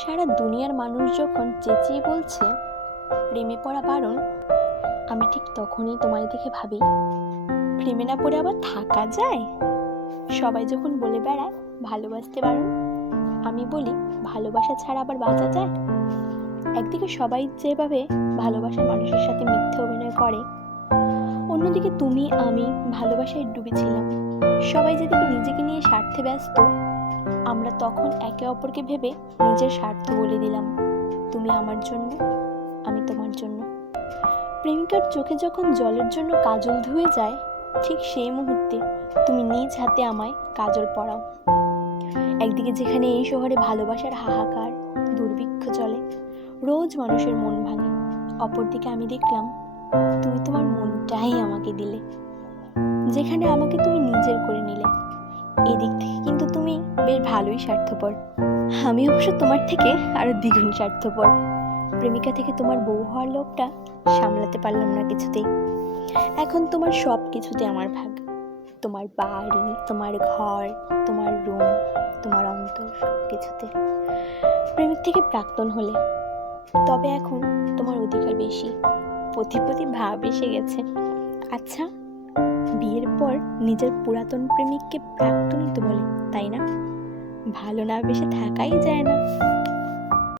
সারা দুনিয়ার মানুষ যখন চেঁচিয়ে বলছে প্রেমে পড়া বারণ, আমি ঠিক তখনই তোমায় দেখে ভাবি, প্রেমে না পড়ে আবার থাকা যায়? সবাই যখন বলে বেড়ায় ভালোবাসতে বারণ, আমি বলি ভালোবাসা ছাড়া আবার বাঁচা যায়? একদিকে সবাই যেভাবে ভালোবাসার মানুষের সাথে মিথ্যে অভিনয় করে, অন্যদিকে তুমি আমি ভালোবাসায় ডুবেছিলাম। সবাই যেদিকে নিজেকে নিয়ে স্বার্থে ব্যস্ত, আমরা তখন একে অপরকে ভেবে নিজের স্বার্থ বলে দিলাম। তুমি আমার জন্য, আমি তোমার জন্য। প্রেমিকার চোখে যখন জলের জন্য কাজল ধুয়ে যায়, ঠিক সেই মুহূর্তে তুমি নিজ হাতে আমায় কাজল পরাও। একদিকে যেখানে এই শহরে ভালোবাসার হাহাকার, দুর্ভিক্ষ চলে, রোজ মানুষের মন ভাঙে, অপরদিকে আমি দেখলাম তুমি তোমার মনটাই আমাকে দিলে। যেখানে আমাকে তুমি নিজের করে নিলে, এদিক থেকে কিন্তু তুমি বেশ ভালোই স্বার্থপর। আমি অবশ্য তোমার থেকে আরো দ্বিগুণ স্বার্থপর। প্রেমিকা থেকে তোমার বউ হওয়ার লোভটা সামলাতে পারলাম না কিছুতেই। এখন তোমার সব কিছুতে আমার ভাগ। তোমার বাড়ি, তোমার ঘর, তোমার রুম, তোমার অন্তর, সব কিছুতে। প্রেমিক থেকে প্রাক্তন হলে, তবে এখন তোমার অধিকার বেশি, প্রতি ভাব এসে গেছে। আচ্ছা, বিয়ের পর নিজের পুরাতন প্রেমিককে প্রাক্তনই তো বলে, তাই না? ভালো না বেশে থাকাই যায় না।